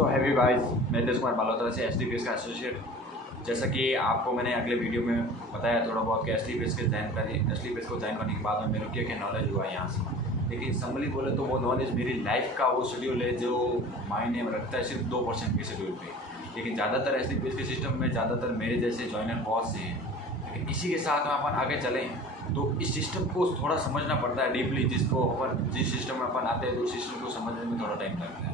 So heavy guys, मैं तेज कुमार बालोतरा से SDPS का एसोसिएट। जैसा कि आपको मैंने अगले वीडियो में बताया थोड़ा बहुत कि SDPS को ज्वाइन करने के बाद में मेरे क्या क्या नॉलेज हुआ यहाँ से। लेकिन सिंपली बोले तो वो नॉलेज मेरी लाइफ का वो शेड्यूल है जो मायने में रखता है सिर्फ 2% के शेड्यूल पे। लेकिन ज़्यादातर SDPS के सिस्टम में ज़्यादातर मेरे जैसे जॉइनर बहुत से हैं। लेकिन इसी के साथ में अपन आगे चलें तो इस सिस्टम को थोड़ा समझना पड़ता है डीपली, जिस सिस्टम में अपन आते हैं तो उस सिस्टम को समझने में थोड़ा टाइम लगता है।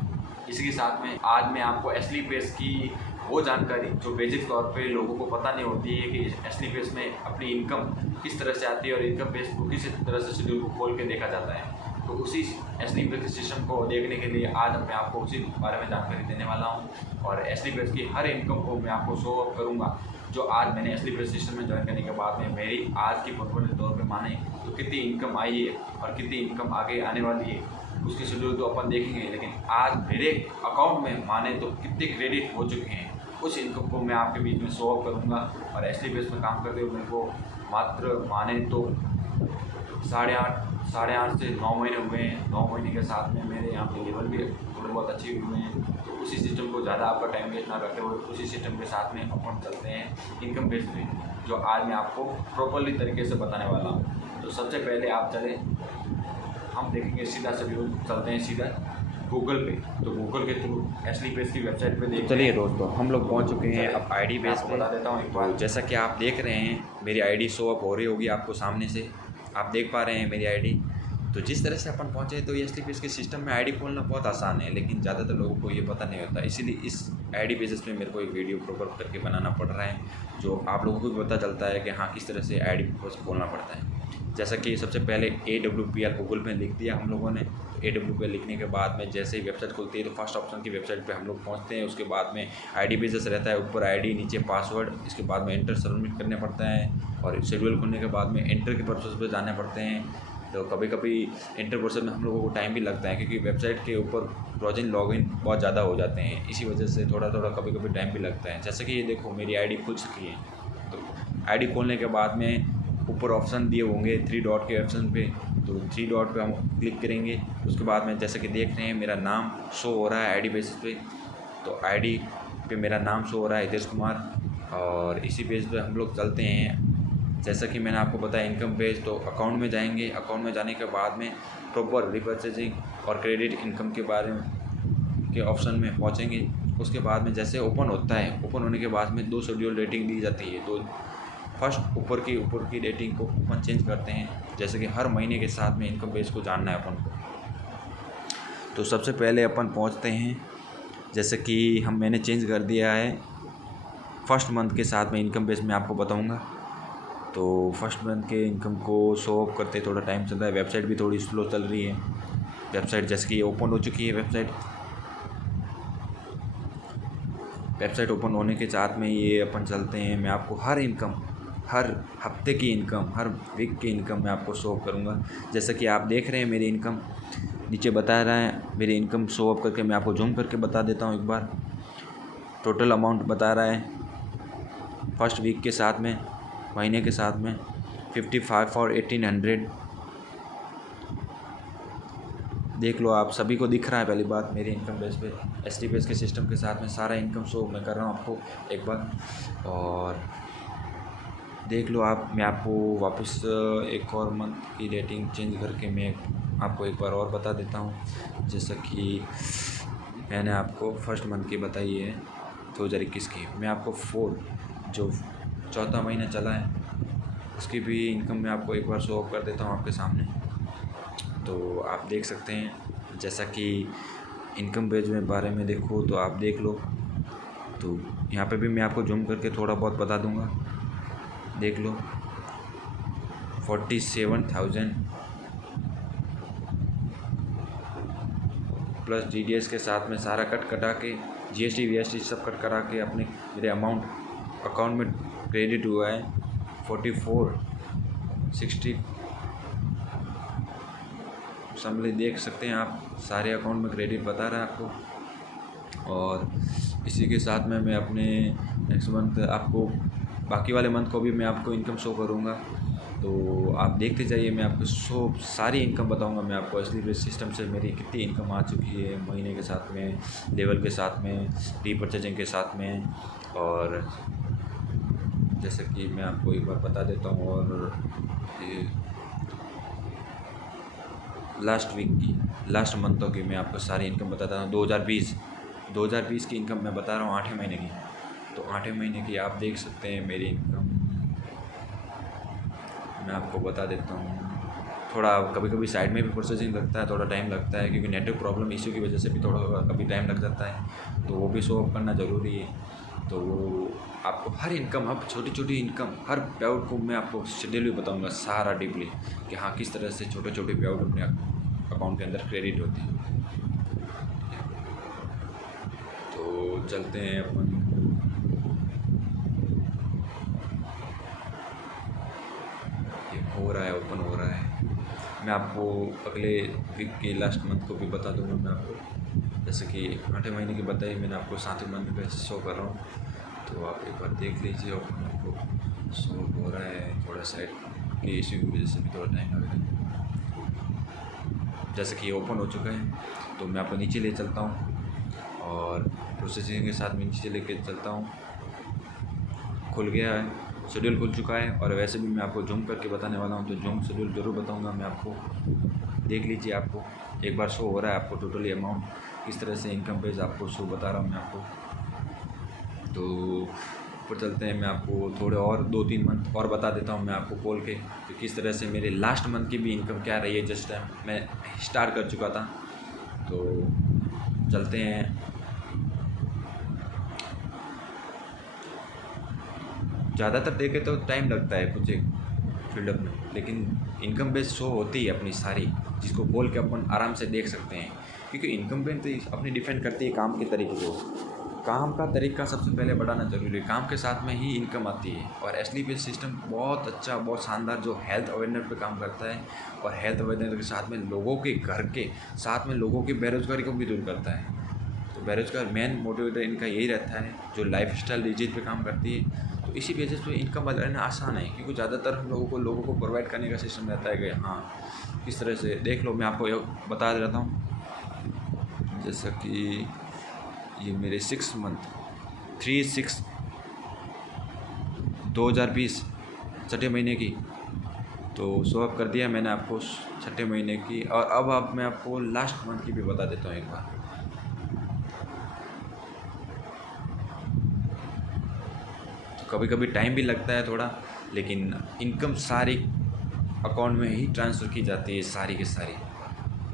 इसी के साथ में आज मैं आपको SDPS की वो जानकारी जो बेसिक तौर पे लोगों को पता नहीं होती है कि SDPS में अपनी इनकम किस तरह से आती है और इनकम बेस को किस तरह से शेड्यूल को खोल के देखा जाता है। तो उसी SDPS के सिस्टम को देखने के लिए आज मैं आपको उसी बारे में जानकारी देने वाला हूँ और SDPS की हर इनकम को मैं आपको शो अप करूँगा जो आज मैंने SDPS सिस्टम में ज्वाइन करने के बाद में मेरी आज की परफॉर्मेंस के तौर पे माने तो कितनी इनकम आई है और कितनी इनकम आगे आने वाली है उसके शेड्यूल तो अपन देखेंगे। लेकिन आज मेरे अकाउंट में माने तो कितने क्रेडिट हो चुके हैं उस इनकम को मैं आपके बीच में शो अप करूँगा। और SDPS में काम करते हुए मेरे को मात्र माने तो 8.5 से 9 महीने हुए हैं। 9 महीने के साथ में मेरे यहाँ पे लेवल भी थोड़े बहुत अच्छे हुए हैं। तो उसी सिस्टम को ज़्यादा आपका टाइम वेस्ट ना करते हुए उसी सिस्टम के साथ में अपन चलते हैं इनकम बेस्ड पे, जो आज मैं आपको प्रॉपरली तरीके से बताने वाला हूँ। तो सबसे पहले आप चले हम देखेंगे सीधा शेड्यूल, चलते हैं सीधा गूगल पे। तो गूगल के थ्रू SDPS की वेबसाइट पे देख। चलिए दोस्तों, हम लोग पहुंच चुके हैं अब ID बेस पे। बता देता हूँ एक बार। जैसा कि आप देख रहे हैं मेरी ID शो अप हो रही होगी आपको सामने से, आप देख पा रहे हैं मेरी ID। तो जिस तरह से अपन पहुंचे तो SDPS के सिस्टम में ID खोलना बहुत आसान है, लेकिन ज़्यादातर लोगों को ये पता नहीं होता। इसीलिए इस ID बेसिस पे मेरे को एक वीडियो प्रॉपर करके बनाना पड़ रहा है जो आप लोगों को भी पता चलता है कि हाँ किस तरह से ID खोलना पड़ता है। जैसा कि सबसे पहले AWPR गूगल पे लिख दिया हम लोगों ने। AWPR लिखने के बाद में जैसे ही वेबसाइट खुलती है तो फर्स्ट ऑप्शन की वेबसाइट पे हम लोग पहुंचते हैं। उसके बाद में ID बेसिस रहता है, ऊपर ID नीचे पासवर्ड, इसके बाद में एंटर सबमिट करने पड़ता है और शेड्यूल खुलने के बाद में एंटर के प्रोसेस पे जाने पड़ते हैं। तो कभी कभी एंटर प्रोसेस में हम लोगों को टाइम भी लगता है क्योंकि वेबसाइट के ऊपर लॉगिन बहुत ज़्यादा हो जाते हैं, इसी वजह से थोड़ा कभी कभी टाइम भी लगता है। जैसे कि ये देखो मेरी ID खुल चुकी है। तो ID खोलने के बाद में ऊपर ऑप्शन दिए होंगे 3 डॉट के ऑप्शन पे, तो 3 डॉट पे हम क्लिक करेंगे। उसके बाद में जैसे कि देख रहे हैं मेरा नाम शो हो रहा है ID बेसिस पे। तो ID पे मेरा नाम शो हो रहा है तेज कुमार और इसी पेज पे हम लोग चलते हैं। जैसा कि मैंने आपको बताया इनकम पेज, तो अकाउंट में जाएंगे। अकाउंट में जाने के बाद में प्रॉपर रिपर्चेजिंग और क्रेडिट इनकम के बारे में के ऑप्शन में पहुँचेंगे। उसके बाद में जैसे ओपन होता है, ओपन होने के बाद में 2 शेड्यूल रेटिंग दी जाती है। तो फर्स्ट ऊपर की रेटिंग को अपन चेंज करते हैं, जैसे कि हर महीने के साथ में इनकम बेस को जानना है अपन को। तो सबसे पहले अपन पहुंचते हैं, जैसे कि मैंने चेंज कर दिया है फर्स्ट मंथ के साथ में इनकम बेस में आपको बताऊंगा। तो फर्स्ट मंथ के इनकम को शो अप करते थोड़ा टाइम चल रहा है, वेबसाइट भी थोड़ी स्लो चल रही है। वेबसाइट जैसे कि ओपन हो चुकी है। वेबसाइट ओपन होने के साथ में ये अपन चलते हैं। मैं आपको हर हफ्ते की इनकम, हर वीक की इनकम मैं आपको शो अप करूँगा। जैसा कि आप देख रहे हैं मेरी इनकम नीचे बता रहा है। मेरी इनकम शो अप करके मैं आपको जूम करके बता देता हूँ एक बार। टोटल अमाउंट बता रहा है फर्स्ट वीक के साथ में, महीने के साथ में 55 फॉर 1800। देख लो, आप सभी को दिख रहा है। पहली बात मेरी इनकम बेस पे SDPS के सिस्टम के साथ में सारा इनकम शो मैं कर रहा हूँ आपको एक बार। और देख लो आप, मैं आपको वापस एक और मंथ की रेटिंग चेंज करके मैं आपको एक बार और बता देता हूँ। जैसा कि मैंने आपको फर्स्ट मंथ की बताई है 2021 की, मैं आपको 4 जो चौथा महीना चला है उसकी भी इनकम मैं आपको एक बार शो अप कर देता हूँ आपके सामने। तो आप देख सकते हैं, जैसा कि इनकम पेज में बारे में देखो तो आप देख लो। तो यहाँ पे भी मैं आपको जूम करके थोड़ा बहुत बता दूँगा। देख लो 47,000 प्लस DDS के साथ में सारा कटा के GST VST सब कट करा के अपने मेरे अकाउंट में क्रेडिट हुआ है 4460। समझ देख सकते हैं आप, सारे अकाउंट में क्रेडिट बता रहा है आपको। और इसी के साथ में मैं अपने नेक्स्ट मंथ आपको बाकी वाले मंथ को भी मैं आपको इनकम शो करूँगा। तो आप देखते जाइए, मैं आपको सारी इनकम बताऊंगा। मैं आपको असली बेस सिस्टम से मेरी कितनी इनकम आ चुकी है महीने के साथ में, लेवल के साथ में, रीपरचेजिंग के साथ में। और जैसे कि मैं आपको एक बार बता देता हूँ, और ये लास्ट मंथों की मैं आपको सारी इनकम बताता हूँ। 2020 की इनकम मैं बता रहा हूँ 8वें महीने की। तो 8वें महीने की आप देख सकते हैं मेरी इनकम, मैं आपको बता देता हूँ। थोड़ा कभी कभी साइड में भी प्रोसेसिंग लगता है, थोड़ा टाइम लगता है, क्योंकि नेटवर्क प्रॉब्लम इशू की वजह से भी थोड़ा कभी टाइम लग जाता है, तो वो भी शो ऑफ करना ज़रूरी है। तो वो आपको हर इनकम, अब छोटी छोटी इनकम, हर पे आउट को मैं आपको शेड्यूल भी बताऊंगा सारा डीपली, कि हाँ किस तरह से छोटे छोटे पे आउट अपने अकाउंट के अंदर क्रेडिट होती है। तो चलते हैं अपन, ये हो रहा है, ओपन हो रहा है। मैं आपको अगले वीक के लास्ट मंथ को भी बता दूंगा मैं आपको। जैसे कि 8वें महीने की बताई मैंने आपको, 7वें महीने पे शो कर रहा हूँ, तो आप एक बार देख लीजिए। और आपको शो हो रहा है, थोड़ा साइड के इश्यू की वजह से भी थोड़ा टाइम लगेगा। जैसे कि ये ओपन हो चुका है, तो मैं आपको नीचे ले चलता हूँ और प्रोसेसिंग के साथ में नीचे लेके चलता हूँ। खुल गया है, शेड्यूल खुल चुका है। और वैसे भी मैं आपको जूम करके बताने वाला हूँ, तो जूम शेड्यूल ज़रूर बताऊँगा मैं आपको। देख लीजिए, आपको एक बार शो हो रहा है आपको टोटली अमाउंट, किस तरह से इनकम बेस आपको शो बता रहा हूँ मैं आपको। तो ऊपर चलते हैं, मैं आपको थोड़े और 2-3 मंथ और बता देता हूँ मैं आपको खोल के, कि किस तरह से मेरे लास्ट मंथ की भी इनकम क्या रही है। जस्ट टाइम मैं स्टार्ट कर चुका था, तो चलते हैं। ज़्यादातर देखें तो टाइम लगता है कुछ एक फील्डअप में, लेकिन इनकम बेस शो होती है अपनी सारी, जिसको खोल के अपन आराम से देख सकते हैं। क्योंकि इनकम बेस तो अपनी डिपेंड करती है काम के तरीके को। काम का तरीका सबसे पहले बढ़ाना जरूरी है, काम के साथ में ही इनकम आती है। और एसली बेस सिस्टम बहुत अच्छा, बहुत शानदार, जो हेल्थ अवेयरनेस पे काम करता है, और हेल्थ अवेयरनेस के साथ में लोगों के घर के साथ में लोगों की बेरोजगारी को भी दूर करता है। तो बेरोजगार मेन मोटिवेटर इनका यही रहता है, जो लाइफ स्टाइल डिजीज पे काम करती है। तो इसी वजह से इनकम बनाना आसान है, क्योंकि ज़्यादातर हम लोगों को प्रोवाइड करने का सिस्टम रहता है कि हाँ किस तरह से। देख लो, मैं आपको बता देता हूँ। जैसा कि ये मेरे 6 मंथ 3/6/2020 छठे महीने की तो शो अप कर दिया मैंने आपको, छठे महीने की। और अब मैं आपको लास्ट मंथ की भी बता देता हूँ एक बार। कभी कभी टाइम भी लगता है थोड़ा, लेकिन इनकम सारी अकाउंट में ही ट्रांसफ़र की जाती है, सारी की सारी।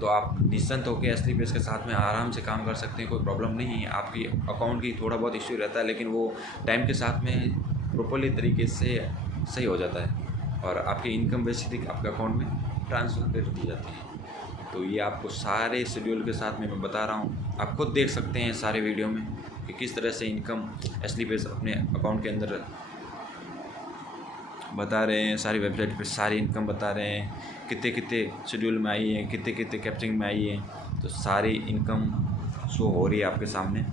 तो आप निश्चिंत होकर एसली बेस के साथ में आराम से काम कर सकते हैं, कोई प्रॉब्लम नहीं है। आपकी अकाउंट की थोड़ा बहुत इश्यू रहता है, लेकिन वो टाइम के साथ में प्रॉपर्ली तरीके से सही हो जाता है, और आपकी इनकम बेसिकली आपके अकाउंट में ट्रांसफ़र कर दी जाती है। तो ये आपको सारे शेड्यूल के साथ में मैं बता रहा हूँ, आप खुद देख सकते हैं सारे वीडियो में कि किस तरह से इनकम एसली बेस अपने अकाउंट के अंदर बता रहे हैं। सारी वेबसाइट पे सारी इनकम बता रहे हैं, कितने कितने शेड्यूल में आई है, कितने कितने कैप्चरिंग में आई है। तो सारी इनकम शो हो रही है आपके सामने।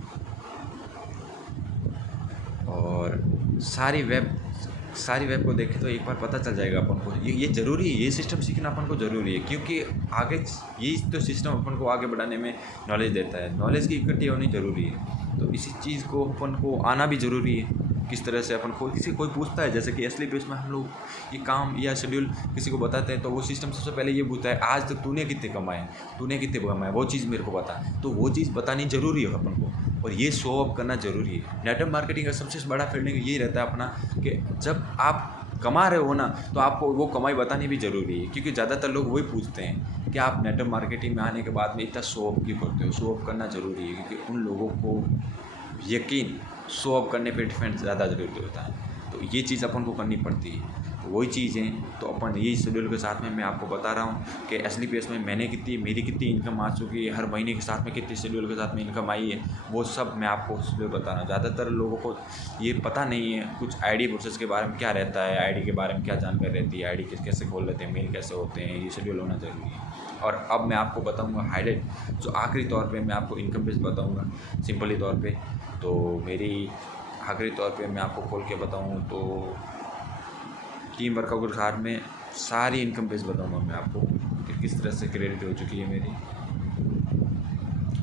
और सारी वेब को देखें तो एक बार पता चल जाएगा अपन को। ये ज़रूरी है, ये सिस्टम सीखना अपन को ज़रूरी है, क्योंकि आगे ये तो सिस्टम अपन को आगे बढ़ाने में नॉलेज देता है। नॉलेज की इकट्ठी होनी ज़रूरी है, तो इसी चीज़ को अपन को आना भी ज़रूरी है। किस तरह से अपन को कोई पूछता है, जैसे कि एसली बेस में हम लोग ये काम या शेड्यूल किसी को बताते हैं, तो वो सिस्टम सबसे पहले ये पूछता है, आज तक तूने कितने कमाए, वो चीज़ मेरे को बता। तो वो चीज़ बतानी ज़रूरी है अपन को, और ये शो ऑफ करना ज़रूरी है। नेटवर्क मार्केटिंग का सबसे बड़ा फील्डिंग यही रहता है अपना, कि जब आप कमा रहे हो ना, तो आपको वो कमाई बतानी भी ज़रूरी है। क्योंकि ज़्यादातर लोग वही पूछते हैं कि आप नेटवर्क मार्केटिंग में आने के बाद में इतना शो ऑफ क्यों करते हो। शो ऑफ करना ज़रूरी है, क्योंकि उन लोगों को यकीन शो ऑफ करने पे डिफेंड ज़्यादा ज़रूरी होता है। तो ये चीज़ अपन को करनी पड़ती है, तो वही चीज़ें तो अपन यही शेड्यूल के साथ में मैं आपको बता रहा हूँ कि एसली बेस में मेरी कितनी इनकम आ चुकी है, हर महीने के साथ में कितनी शेड्यूल के साथ में इनकम आई है, वो सब मैं आपको शेड्यूल बता रहा हूँ। ज़्यादातर लोगों को ये पता नहीं है कुछ आईडी प्रोसेस के बारे में, क्या रहता है आईडी के बारे में, क्या जानकारी रहती है, आईडी कैसे खोल लेते हैं, मेल कैसे होते हैं, ये शेड्यूल होना ज़रूरी है। और अब मैं आपको बताऊँगा हाईलाइट, जो आखिरी तौर पर मैं आपको इनकम बेस बताऊँगा सिंपली तौर पर। तो मेरी आखिरी तौर पे मैं आपको खोल के बताऊँ तो टीम वर्कआउट के साथ में सारी इनकम बेस बताऊँगा मैं आपको कि किस तरह से क्रेडिट हो चुकी है मेरी।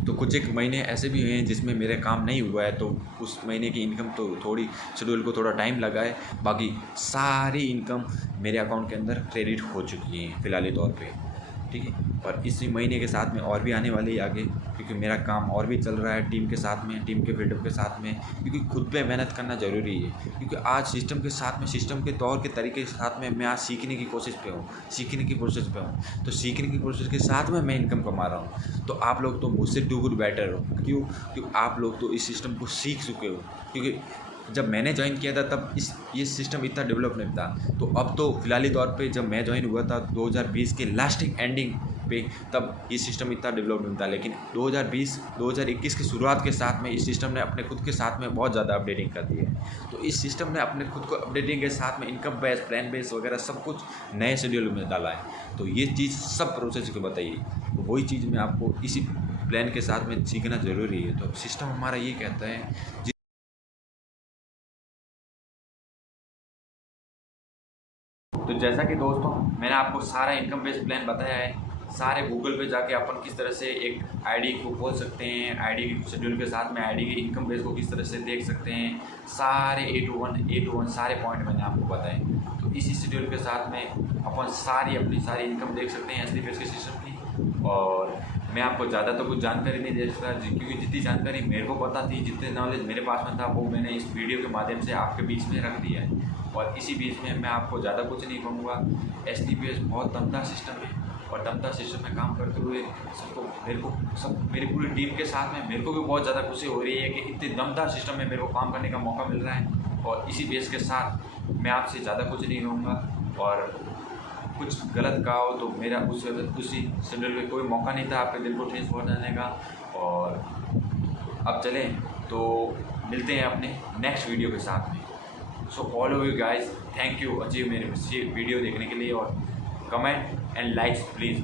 तो कुछ एक महीने ऐसे भी हुए हैं जिसमें मेरे काम नहीं हुआ है, तो उस महीने की इनकम तो थोड़ी शेड्यूल को थोड़ा टाइम लगा है, बाकी सारी इनकम मेरे अकाउंट के अंदर क्रेडिट हो चुकी है फ़िलहाली तौर पे, ठीक है। और इसी महीने के साथ में और भी आने वाली है आगे, क्योंकि मेरा काम और भी चल रहा है टीम के साथ में, टीम के बिल्डअप के साथ में, क्योंकि खुद पे मेहनत करना ज़रूरी है। क्योंकि आज सिस्टम के साथ में, सिस्टम के तौर के तरीके के साथ में मैं आज सीखने की कोशिश पे हूँ, सीखने की प्रोसेस पे हूँ। तो सीखने की प्रोसेस के साथ में मैं इनकम कमा रहा हूँ। तो आप लोग तो मुझसे टू गुड बेटर हो। क्यों? क्योंकि आप लोग तो इस सिस्टम को सीख चुके हो। क्योंकि जब मैंने ज्वाइन किया था तब ये सिस्टम इतना डेवलप नहीं था। तो अब तो फ़िलहाली तौर पे जब मैं ज्वाइन हुआ था 2020 के लास्टिंग एंडिंग पे, तब ये सिस्टम इतना डेवलप नहीं था। लेकिन 2021 की शुरुआत के साथ में इस सिस्टम ने अपने खुद के साथ में बहुत ज़्यादा अपडेटिंग कर दी है। तो इस सिस्टम ने अपने खुद को अपडेटिंग के साथ में इनकम बेस, प्लान बेस वगैरह सब कुछ नए शेड्यूल में डाला है। तो ये चीज़ सब प्रोसेस को बताइए, तो वही चीज़ मैं आपको इसी प्लान के साथ में सीखना ज़रूरी है। तो सिस्टम हमारा ये कहता है। तो जैसा कि दोस्तों मैंने आपको सारा इनकम बेस्ड प्लान बताया है, सारे गूगल पे जाके अपन किस तरह से एक आईडी को खोल सकते हैं, आईडी के शेड्यूल के साथ में आईडी के इनकम बेस को किस तरह से देख सकते हैं, सारे ए टू वन सारे पॉइंट मैंने आपको बताए। तो इसी शेड्यूल के साथ में अपन अपनी सारी इनकम देख सकते हैं SDPS के सिस्टम की। और मैं आपको ज़्यादा तो कुछ जानकारी नहीं दे सकता, क्योंकि जितनी जानकारी मेरे को पता थी, जितने नॉलेज मेरे पास में था, वो मैंने इस वीडियो के माध्यम से आपके बीच में रख दिया है। और इसी बीच में मैं आपको ज़्यादा कुछ नहीं कहूँगा। SDPS बहुत दमदार सिस्टम है, और दमदार सिस्टम में काम करते हुए मेरी पूरी टीम के साथ में मेरे को भी बहुत ज़्यादा खुशी हो रही है कि इतने दमदार सिस्टम में मेरे को काम करने का मौका मिल रहा है। और इसी बेस के साथ मैं आपसे ज़्यादा कुछ नहीं कहूँगा। और कुछ गलत कहा हो तो मेरा उसी शेड्यूल में कोई मौका नहीं था आपके दिल को ठेस पहुँचाने का। और अब चलें तो मिलते हैं अपने नेक्स्ट वीडियो के साथ में। So all of you guys, thank you Ajay मेरे वीडियो देखने के लिए, और कमेंट एंड लाइक्स प्लीज़।